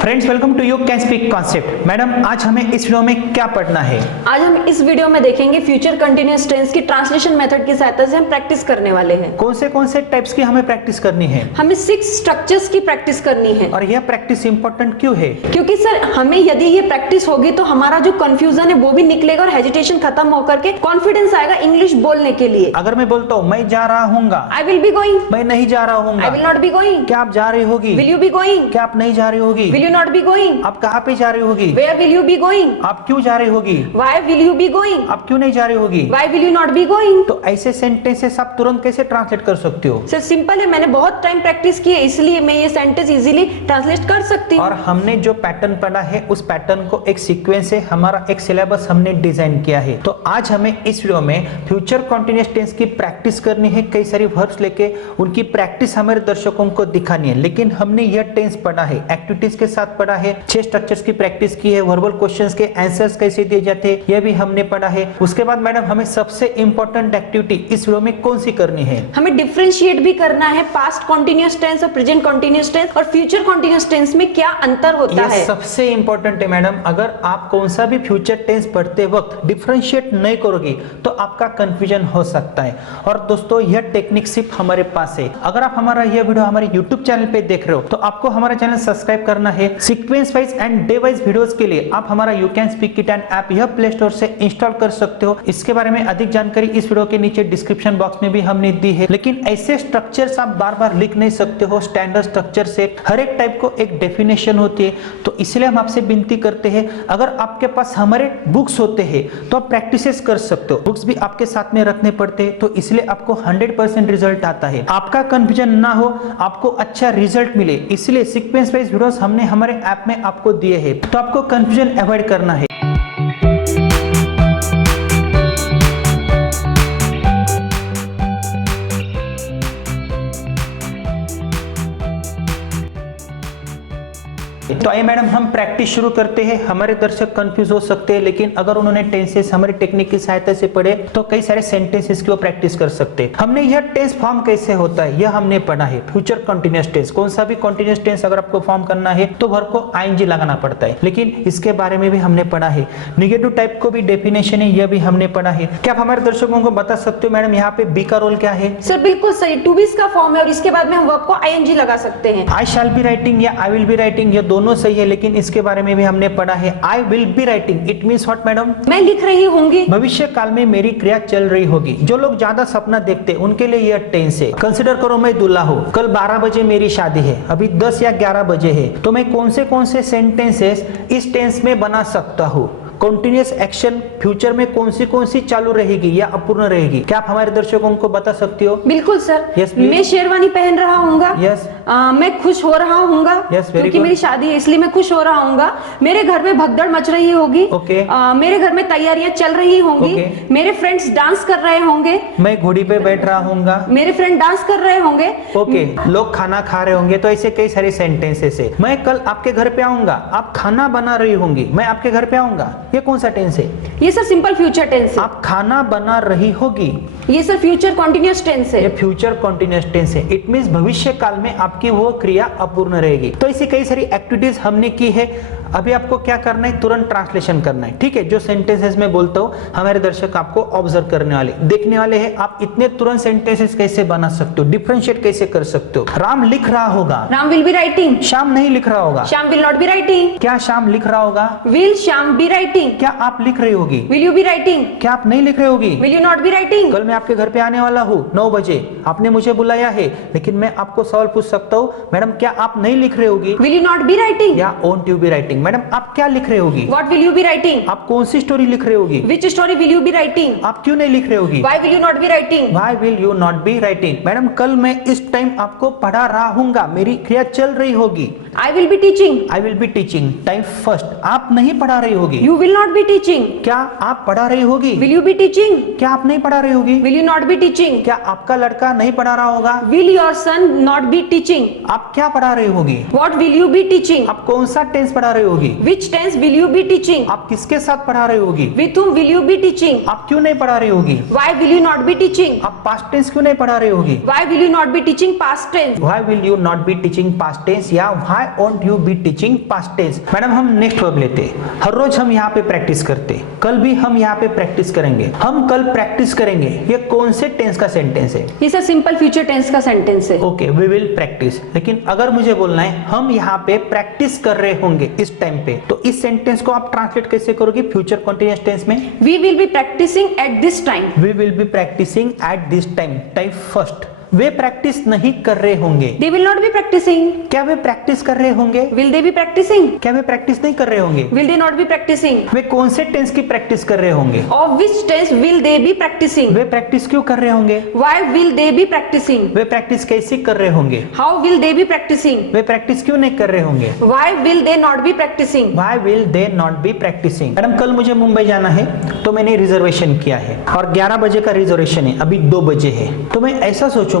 Friends, welcome to you can speak concept. Madam, आज हमें इस वीडियो में क्या पढ़ना है? आज हम इस वीडियो में देखेंगे फ्यूचर कंटीन्यूअस टेंस की ट्रांसलेशन मेथड की सहायता से हम प्रैक्टिस करने वाले हैं। कौन से टाइप्स की हमें प्रैक्टिस करनी है? हमें 6 स्ट्रक्चर्स की प्रैक्टिस करनी है। और यह प्रैक्टिस इंपॉर्टेंट क्यों है? क्योंकि सर, हमें यदि ये प्रैक्टिस होगी तो हमारा जो कंफ्यूजन है वो भी निकलेगा और हेजिटेशन खत्म होकर के कॉन्फिडेंस आएगा इंग्लिश बोलने के लिए। अगर मैं बोलता हूँ मैं जा रहा हूँगा, आई विल बी गोइंग, मैं नहीं जा रहा हूँ, I will not be going, क्या आप जा रही होगी? विल यू बी गोइंग, क्या आप नहीं जा रही होगी? Will you not be going, आप कहाँ पे जा रही होगी? Where will you be going, आप क्यों जा रही होगी? Why will you be going, आप क्यों नहीं जा रही होगी? Why will you not be going. तो ऐसे सेंटेंसेस आप तुरंत कैसे ट्रांसलेट कर सकते हो? सर सिंपल है, मैंने बहुत टाइम प्रैक्टिस की है, इसलिए मैं ये सेंटेंस इजीली ट्रांसलेट कर सकती हूँ। और हमने जो पैटर्न पढ़ा है उस पैटर्न को एक सीक्वेंस से हमारा एक सिलेबस हमने डिजाइन किया है। तो आज हमें इस वीडियो में फ्यूचर कंटीन्यूअस टेंस की प्रैक्टिस करनी है। कई सारी वर्ब्स लेके उनकी प्रैक्टिस हमारे दर्शकों को दिखानी है। लेकिन हमने यह टेंस पढ़ा है, एक्टिविटीज के साथ पढ़ा है, 6 स्ट्रक्चर्स की प्रैक्टिस की है, वर्बल क्वेश्चंस के आंसर्स कैसे दिए जाते हैं यह भी हमने पढ़ा है। उसके बाद मैडम हमें सबसे इंपॉर्टेंट एक्टिविटी इस वीडियो में कौन सी करनी है? हमें डिफरेंशिएट भी करना है पास्ट कॉन्टिन्यूअस टेंस और प्रेजेंट कॉन्टिन्यूअस टेंस और फ्यूचर कॉन्टिन्यूअस टेंस में क्या अंतर होता है। सबसे इंपॉर्टेंट है मैडम। अगर आप कौन सा भी फ्यूचर टेंस पढ़ते वक्त डिफरेंशिएट नहीं करोगे तो आपका कंफ्यूजन हो सकता है। और दोस्तों, यह टेक्निक सिर्फ हमारे पास है। अगर आप हमारा यह वीडियो हमारे यूट्यूब चैनल पे देख रहे हो तो आपको हमारा चैनल सब्सक्राइब करना है। Sequence wise and day wise videos के लिए आप हमारा you can speak it and app यह प्ले स्टोर से इंस्टॉल कर सकते हो। इसके बारे में अधिक जानकारी इस वीडियो के नीचे डिस्क्रिप्शन बॉक्स में भी हमने दी है। लेकिन ऐसे स्ट्रक्चर्स आप बार बार लिख नहीं सकते हो। स्टैंडर्ड स्ट्रक्चर से हर एक टाइप को एक डेफिनेशन होती है। तो इसलिए हम आपसे विनती करते हैं, अगर आपके पास हमारे बुक्स होते हैं तो आप प्रैक्टिसेस कर सकते हो। बुक्स भी आपके साथ में रखने पड़ते हैं, तो इसलिए आपको 100% रिजल्ट आता है। आपका कंफ्यूजन ना हो, आपको अच्छा रिजल्ट मिले, इसलिए सीक्वेंस वाइज वीडियोस हमने हमारे ऐप में आपको दिए हैं। तो आपको कंफ्यूजन अवॉइड करना है। तो आइए मैडम, हम प्रैक्टिस शुरू करते हैं। हमारे दर्शक कंफ्यूज हो सकते हैं, लेकिन अगर उन्होंने टेंसेस हमारी टेक्निक की सहायता से पढ़े तो कई सारे सेंटेंसेस की वो प्रैक्टिस कर सकते हैं। हमने यह टेंस फॉर्म कैसे होता है यह हमने पढ़ा है। फ्यूचर कंटीन्यूअस टेंस, कौन सा भी कंटीन्यूअस टेंस अगर आपको फॉर्म करना है तो वर्ब को आईएनजी लगाना पड़ता है। लेकिन इसके बारे में भी हमने पढ़ा है। नेगेटिव टाइप को भी डेफिनेशन है, यह भी हमने पढ़ा है। क्या आप हमारे दर्शकों को बता सकते हो मैडम यहाँ पे बी का रोल क्या है? सर बिल्कुल सही, टू बी का फॉर्म है और इसके बाद में हम वर्ब को आईएनजी लगा सकते हैं। आई शैल बी राइटिंग या आई विल बी राइटिंग, ये दोनों सही है, लेकिन इसके बारे में भी हमने पढ़ा है। आई will be writing, it means what madam? मैं लिख रही होंगी, भविष्य काल में मेरी क्रिया चल रही होगी। जो लोग ज्यादा सपना देखते हैं उनके लिए यह टेंस है। कंसिडर करो मैं दूल्हा हूँ, कल 12 बजे मेरी शादी है, अभी 10 या 11 बजे है, तो मैं कौन से सेंटेंसेस इस टेंस में बना सकता हूँ? कंटीन्यूअस एक्शन फ्यूचर में कौन सी चालू रहेगी या अपूर्ण रहेगी? क्या आप हमारे दर्शकों को बता सकती हो? बिल्कुल सर। Yes, please. मैं शेरवानी पहन रहा हूँगा। Yes. मैं खुश हो रहा हूँगा। Yes, very क्योंकि good. मेरी शादी है इसलिए मैं खुश हो रहा हूँगा। मेरे घर में भगदड़ मच रही होगी। Okay. मेरे घर में तैयारियां चल रही होंगी। Okay. मेरे फ्रेंड्स डांस कर रहे होंगे। मैं घोड़ी पे बैठ रहा हूँगा। मेरे फ्रेंड डांस कर रहे होंगे। ओके, लोग खाना खा रहे होंगे। तो ऐसे कई सारे सेंटेंसेस है। मैं कल आपके घर पे आऊंगा, आप खाना बना रही होंगी, मैं आपके घर पे आऊंगा, ये कौन सा टेंस है? ये सर सिंपल फ्यूचर टेंस है। आप खाना बना रही होगी, ये सर फ्यूचर कॉन्टिन्यूअस टेंस है। ये फ्यूचर कंटीन्यूअस टेंस है। इट मींस भविष्य काल में आपकी वो क्रिया अपूर्ण रहेगी। तो ऐसी कई सारी एक्टिविटीज हमने की है। अभी आपको क्या करना है, तुरंत ट्रांसलेशन करना है। ठीक है, जो सेंटेंसेस में बोलता हूँ हमारे दर्शक आपको ऑब्जर्व करने वाले, देखने वाले हैं। आप इतने तुरंत सेंटेंसेस कैसे बना सकते हो, डिफरेंशिएट कैसे कर सकते हो? राम लिख रहा होगा, Ram will be writing. Shyam नहीं लिख रहा होगा, Shyam will not be writing. क्या श्याम लिख रहा होगा? Will Shyam be writing. क्या आप लिख रही होगी? Will you be writing. क्या आप नहीं लिख रही होगी? Will you not be writing. कल मैं आपके घर पे आने वाला हूँ 9 बजे, आपने मुझे बुलाया है, लेकिन मैं आपको सवाल पूछ सकता हूँ, मैडम क्या आप नहीं लिख रही होगी? Will you not be writing. या won't you be writing? Madam आप क्या लिख रही होगी? What will you be writing. आप कौन सी स्टोरी लिख रही होगी? Which story will you be writing. आप क्यों नहीं लिख रही होगी? Why will you not be writing. Why will you not be writing? Madam कल मैं इस टाइम आपको पढ़ा रहा हूँगा, मेरी क्रिया चल रही होगी। आई will be teaching. I will be teaching, time first. आप नहीं पढ़ा रही होगी। You will not be teaching. क्या आप पढ़ा रही होगी? Will you be teaching. क्या आप नहीं पढ़ा रही होगी? Will you not be teaching. क्या आपका लड़का नहीं पढ़ा रहा होगा? Will your son not be teaching. आप क्या पढ़ा रही होगी? What will you be teaching. आप कौन सा टेंस पढ़ा रही होगी? Which tense will you be teaching? आप किसके साथ पढ़ा रही होगी? With whom will you be teaching? आप क्यों नहीं पढ़ा रही होगी? Why will you not be teaching? आप पास्ट टेंस क्यों नहीं पढ़ा रही होगी? Why will you not be teaching past tense? Why will you not be teaching past tense या why won't you be teaching past tense? Madam हम next verb लेते हैं। हर रोज हम यहाँ पे प्रैक्टिस करते हैं, कल भी हम यहाँ पे प्रैक्टिस करेंगे। हम कल प्रैक्टिस करेंगे, ये कौन से टेंस का सेंटेंस है? ये सर सिंपल फ्यूचर टेंस का सेंटेंस है। Okay, we will practice. लेकिन अगर मुझे बोलना है हम यहाँ पे प्रैक्टिस कर रहे होंगे इस टाइम पे, तो इस सेंटेंस को आप ट्रांसलेट कैसे करोगे फ्यूचर कंटीन्यूअस टेंस में? We will be practicing at this time. We will be practicing at this time. Type first, वे प्रैक्टिस नहीं कर रहे होंगे। They will not be practicing. क्या वे प्रैक्टिस कर रहे होंगे? Will they be practicing? क्या वे प्रैक्टिस नहीं कर रहे होंगे? Will they not be practicing? वे कौन से टेंस की प्रैक्टिस कर रहे होंगे? Of which tense will they be practicing? Way practice क्यों कर रहे होंगे? Why will they be practicing? Way practice कैसे कर रहे होंगे? How will they be practicing? Way practice क्यों नहीं कर रहे होंगे? Why will they not be practicing? Why will they not be practicing? Madam कल मुझे मुंबई जाना है, तो मैंने रिजर्वेशन किया है और 11 बजे का रिजर्वेशन है, अभी 2 बजे है। तो मैं ऐसा सोचूंगा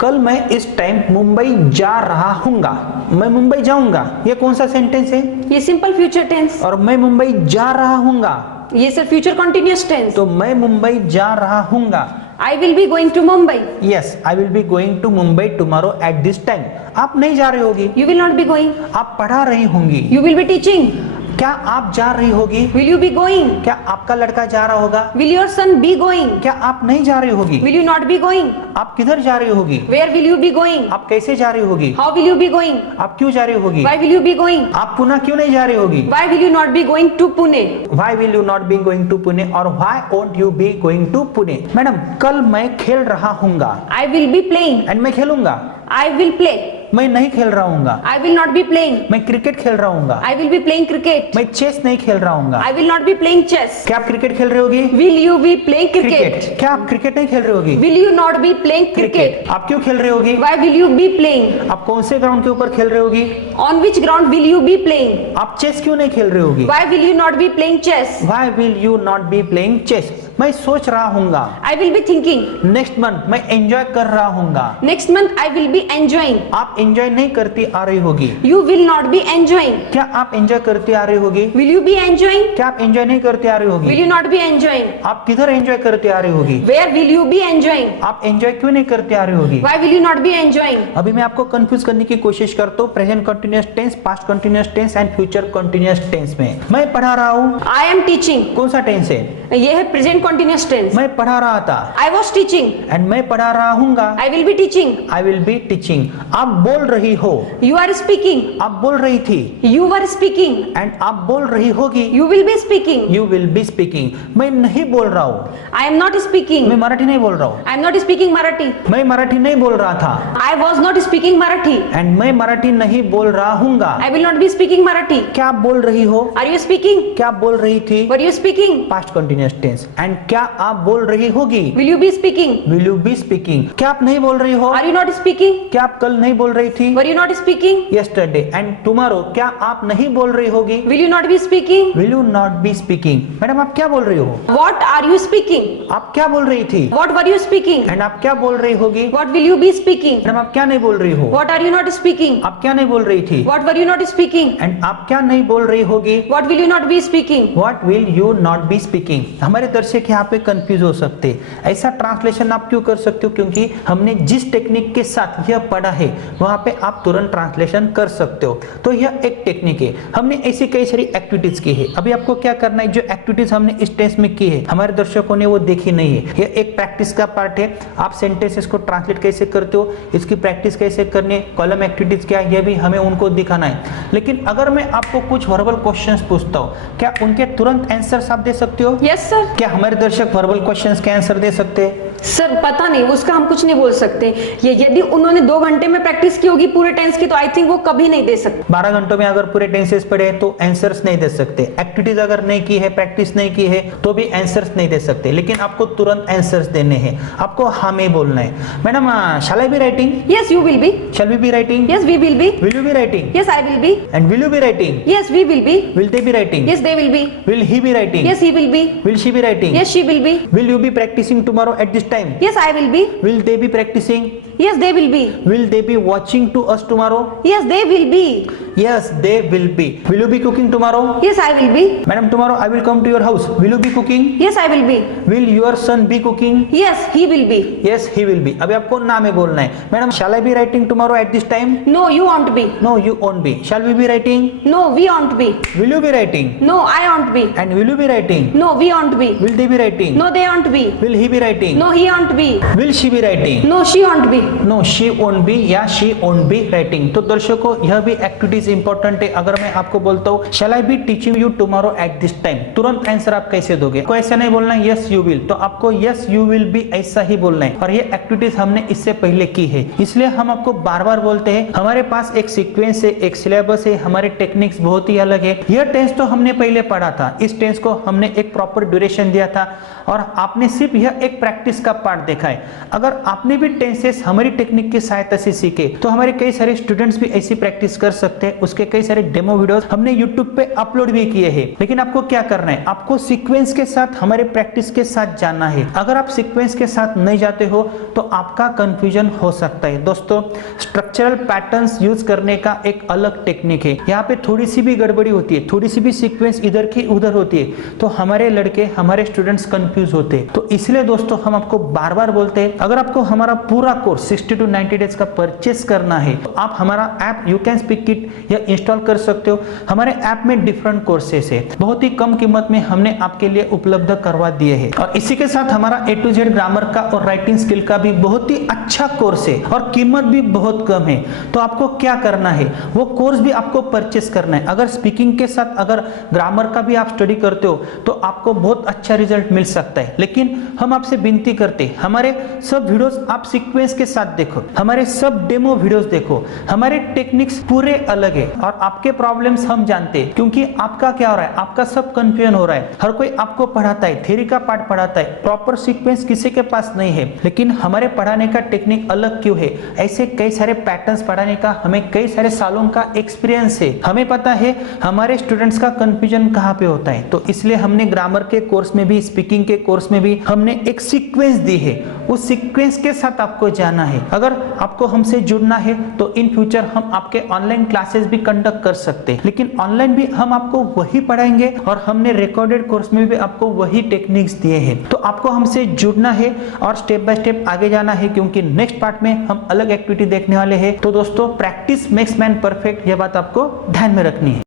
कल मैं इस टाइम मुंबई जा रहा हूंगा, मैं मुंबई जाऊंगा। ये कौन सा सेंटेंस है? ये सिंपल फ्यूचर टेंस। और मैं मुंबई जा रहा हूंगा, ये सर फ्यूचर कंटिन्यूअस टेंस। तो मैं मुंबई जा रहा हूंगा। I will be going to Mumbai. Yes, I will be going to Mumbai tomorrow at this time. आप नहीं जा रही होगी, You will not be going. आप पढ़ा रही होंगी। You will be teaching. क्या आप जा रही होगी? Will you be going? क्या आपका लड़का जा रहा होगा? Will your son be going? क्या आप नहीं जा रही होगी? Will you not be going? आप किधर जा रही होगी? Where will you be going? आप कैसे जा रही होगी? How will you be going? आप क्यों जा रही होगी? Why will you be going? आप पुणे क्यों नहीं जा रही होगी? Why will you not be going to Pune? Why will you not be going to Pune और why won't you be going to Pune? Madam कल मैं खेल रहा हूँगा I will be playing. And मैं खेलूंगा। I will play. मैं नहीं खेल रहा हूँगा, I will not be playing. मैं क्रिकेट खेल रहा हूँगा। I will be playing cricket. मैं चेस नहीं खेल रहा हूँगा। I will not be playing chess. क्या आप क्रिकेट खेल रही होगी? Will you be playing cricket? क्या आप क्रिकेट नहीं खेल रही होगी? Will you not be playing cricket? आप क्यों खेल रही होगी? Why will you be playing? आप कौन से ग्राउंड के ऊपर खेल रही होगी? On which ground will you be playing? आप चेस क्यों नहीं खेल रही होगी? Why will you not be playing chess? Why will you not be playing chess? मैं सोच रहा हूँगा। I will be thinking. Next month मैं एंजॉय कर रहा हूँगा। Next month I will be enjoying. आप एंजॉय नहीं करती आ रही होगी। You will not be enjoying. क्या आप एंजॉय करती आ रही होगी? Will you be enjoying? क्या आप एंजॉय नहीं करती आ रही Will होगी? you not be enjoying? आप किधर एंजॉय करती आ रही होगी? Where will you be enjoying? आप एंजॉय क्यों नहीं करती आ रही होगी? Why will you not be enjoying? अभी मैं आपको कंफ्यूज करने की कोशिश करता हूँ present continuous tense, past continuous tense and future continuous tense में। मैं पढ़ा रहा हूँ, I am teaching. कौन सा टेंस है? ये है प्रेजेंट कंटिन्यूअस टेंस। मैं पढ़ा रहा था I was teaching. एंड मैं पढ़ा रहा हूँगा। I will be teaching. I will be teaching. आप बोल रही हो, You are speaking. आप बोल रही थी You were speaking. एंड आप बोल रही होगी। You will be speaking. You will be speaking. मैं नहीं बोल रहा हूँ, I am not speaking. मैं मराठी नहीं बोल रहा हूँ, I am not speaking Marathi. मैं मराठी नहीं बोल रहा था I was not speaking Marathi. And मैं मराठी नहीं बोल रहा हूँगा। I will not be speaking Marathi. क्या आप बोल रही हो? Are you speaking? क्या आप बोल रही थी? Were you speaking? Past continuous tense. And क्या आप बोल रही होगी? Will you be speaking? Will you be speaking. क्या आप नहीं बोल रही हो? Are you not speaking? क्या आप कल नहीं बोल रही थी? Were you not speaking? Yesterday and tomorrow क्या आप नहीं बोल रही होगी? Will you not be speaking? Will you not be speaking. Madam आप क्या बोल रही हो? What are you speaking? आप क्या बोल रही थी? What were you speaking? And आप क्या बोल रही होगी? What will you be speaking? Madam आप क्या नहीं बोल रही हो? What are you not speaking? आप क्या नहीं बोल रही थी? What were you not speaking? And आप क्या नहीं बोल रही होगी? What will you not be speaking? What will you not be speaking? हमारे दर्शक यहाँ पे कंफ्यूज हो सकते हैं। ऐसा ट्रांसलेशन आप क्यों कर सकते हो? क्योंकि हमने जिस टेक्निक के साथ यह पढ़ा है वहां पे आप तुरंत ट्रांसलेशन कर सकते हो। तो यह एक टेक्निक है। हमने ऐसी कई सारी एक्टिविटीज की है। अभी आपको क्या करना है, जो एक्टिविटीज हमने इस टेंस में की है हमारे दर्शकों ने वो देखी नहीं है। यह एक प्रैक्टिस का पार्ट है। आप सेंटेंसेस को ट्रांसलेट कैसे करते हो, इसकी प्रैक्टिस कैसे करनी है, कॉलम एक्टिविटीज क्या है, यह भी हमें उनको दिखाना है। लेकिन अगर मैं आपको कुछ वर्बल क्वेश्चंस पूछता हूँ, क्या उनके तुरंत आंसर्स आप दे सकते हो? Yes sir. क्या हमारे दर्शक वर्बल क्वेश्चंस के आंसर दे सकते हैं? सर पता नहीं, उसका हम कुछ नहीं बोल सकते। ये यदि उन्होंने 2 घंटे में प्रैक्टिस की होगी पूरे टेंस की, तो आई थिंक वो कभी नहीं दे सकते। 12 घंटों में अगर पूरे टेंसेस पढ़े तो आंसर्स नहीं दे सकते। एक्टिविटीज अगर नहीं की है, प्रैक्टिस नहीं की है, तो भी आंसर्स नहीं दे सकते। लेकिन आपको तुरंत आंसर्स देने हैं, आपको हाँ में बोलना है। Madam shall I be writing? Yes you will be. Shall we be writing? Yes we will be. Will you be writing? Yes I will be. And will you be writing? Yes we will be. Will they be writing? Yes they will be. Will he be writing? Yes he will be. Will she be writing? Yes she will be. Will you be practicing tomorrow at this time? Yes I will be. Will they be practicing? Yes, they will be. Will they be watching to us tomorrow? Yes, they will be. Yes, they will be. Will you be cooking tomorrow? Yes, I will be. Madam, tomorrow I will come to your house. Will you be cooking? Yes, I will be. Will your son be cooking? Yes, he will be. Yes, he will be. अभी आपको ना में बोलना है. Madam, shall I be writing tomorrow at this time? No, you won't be. No, you won't be. Shall we be writing? No, we won't be. Will you be writing? No, I won't be. And will you be writing? No, we won't be. Will they be writing? No, they won't be. Will he be writing? No, he won't be. Will she be writing? No, she won't be. No, she won't be या she won't be writing. तो दर्शकों यह भी activities important है. अगर मैं आपको बोलता हूँ shall I be teaching you tomorrow at this time, तुरंत आंसर आप कैसे दोगे? कोई ऐसा नहीं बोलना है yes you will, तो आपको yes you will be ऐसा ही बोलना है. और ये एक्टिविटीज हमने इससे पहले की है, इसलिए हम आपको बार बार बोलते हैं हमारे पास एक सीक्वेंस है, एक सिलेबस है, हमारे टेक्निक्स बहुत ही अलग है. यह टेंस तो हमने पहले पढ़ा था, इस टेंस को हमने एक प्रॉपर ड्यूरेशन दिया था और आपने सिर्फ यह एक प्रैक्टिस का पार्ट देखा है. अगर आपने भी टेंसेस हमारी टेक्निक की सहायता से सीखे तो हमारे कई सारे स्टूडेंट्स भी ऐसी प्रैक्टिस कर सकते हैं. उसके कई सारे डेमो वीडियोस हमने यूट्यूब पे अपलोड भी किए हैं. लेकिन आपको क्या करना है, आपको सीक्वेंस के साथ हमारे प्रैक्टिस के साथ जाना है. अगर आप सीक्वेंस के साथ नहीं जाते हो तो आपका कंफ्यूजन हो सकता है. दोस्तों, स्ट्रक्चरल पैटर्न्स यूज करने का एक अलग टेक्निक है. यहाँ पे थोड़ी सी भी गड़बड़ी होती है, थोड़ी सी भी सीक्वेंस इधर की उधर होती है तो हमारे लड़के हमारे स्टूडेंट्स कंफ्यूज होते हैं. तो इसलिए दोस्तों हम आपको बार बार बोलते हैं अगर आपको हमारा पूरा कोर्स 60 to 90 डेज का परचेस करना है तो आप हमारा app you can speak it या इंस्टॉल कर सकते हो. हमारे ऐप में डिफरेंट कोर्सेस है, बहुत ही कम कीमत में हमने आपके लिए उपलब्ध करवा दिए हैं. और इसी के साथ हमारा A to Z ग्रामर का और राइटिंग स्किल का भी बहुत ही अच्छा कोर्स है और कीमत भी बहुत कम है. तो आपको क्या करना है, वो कोर्स भी आपको परचेस करना है. अगर स्पीकिंग के साथ अगर ग्रामर का भी आप स्टडी करते हो तो आपको बहुत अच्छा रिजल्ट मिल सकता है. लेकिन हम आपसे विनती करते हैं हमारे सब वीडियोस आप सीक्वेंस के साथ देखो, हमारे सब डेमो वीडियोस देखो. हमारे टेक्निक्स पूरे अलग है और आपके प्रॉब्लम्स हम जानते हैं क्योंकि आपका क्या हो रहा है, आपका सब कंफ्यूजन हो रहा है. हर कोई आपको पढ़ाता है, थ्योरी का पार्ट पढ़ाता है, प्रॉपर सीक्वेंस किसी के पास नहीं है. लेकिन हमारे पढ़ाने का टेक्निक अलग क्यों है? ऐसे कई सारे पैटर्न्स पढ़ाने का हमें कई सारे सालों का एक्सपीरियंस है. हमें पता है हमारे स्टूडेंट्स का कंफ्यूजन कहाँ पे होता है. तो इसलिए हमने ग्रामर के कोर्स में भी, स्पीकिंग के कोर्स में भी हमने एक सीक्वेंस दी है. उस सीक्वेंस के साथ आपको जाना है. अगर आपको हमसे जुड़ना है तो इन फ्यूचर हम आपके ऑनलाइन क्लासेस भी कंडक्ट कर सकते हैं. लेकिन ऑनलाइन भी हम आपको वही पढ़ाएंगे और हमने रिकॉर्डेड कोर्स में भी आपको वही टेक्निक्स दिए हैं. तो आपको हमसे जुड़ना है और स्टेप बाय स्टेप आगे जाना है क्योंकि नेक्स्ट पार्ट में हम अलग एक्टिविटी देखने वाले हैं. तो दोस्तों, प्रैक्टिस मेक्स मैन परफेक्ट, यह बात आपको ध्यान में रखनी है.